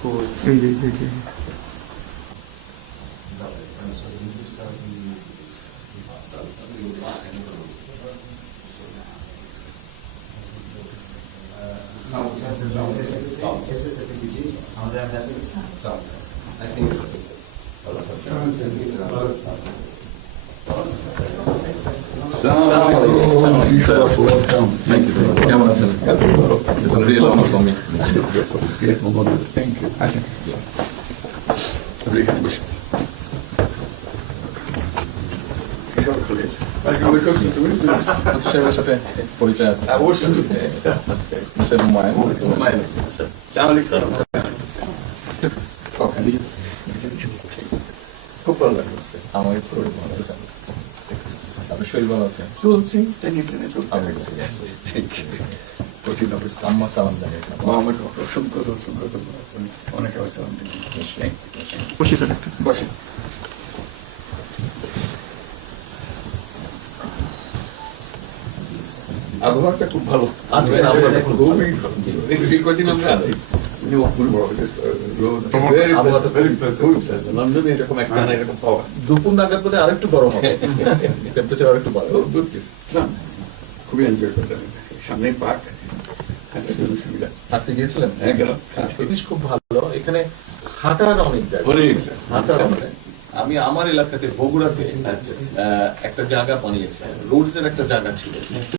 এই যে এই যে কেমন আছেন? It's a real honor for me. Thank you আসেন আপনি এখানে বসে সাহেবের সাথে পরিচয় আছে। অবশ্যই মিস্টার হুমায়ুন। খুব ভালো লাগলো আমাকে ছোট ভালো আছেন? আপনার শরীর ভালো আছে? চলছি টেনে টেনে চলতে আমি বুঝতে পারছি। ঠিক কঠিন অবস্থা আম্মা সালাম জানাই। আমার অসংখ্য অনেক অবস্থা বসি স্যার একটু বসে আবহাওয়াটা খুব ভালো আজকে আবহাওয়াটা খুব ভালো। কদিন আমরা আছি লন্ডনে এরকম একটা না এরকম পাওয়া দুপুর নাগাদ করে আরেকটু গরম হবে, টেম্পারেচার আরেকটু বাড়বে। খুবই এনজয় করলাম সামনে পার্ক হাঁটার জন্য সুবিধা হাঁটতে গিয়েছিলেন? হ্যাঁ গেলাম জিনিস খুব ভালো এখানে, হাঁটার অনেক জায়গা, হাঁটার অনেক। আমি আমার এলাকাতে বগুড়াতে একটা জায়গা বানিয়েছি, রোডস এর একটা জায়গা ছিল,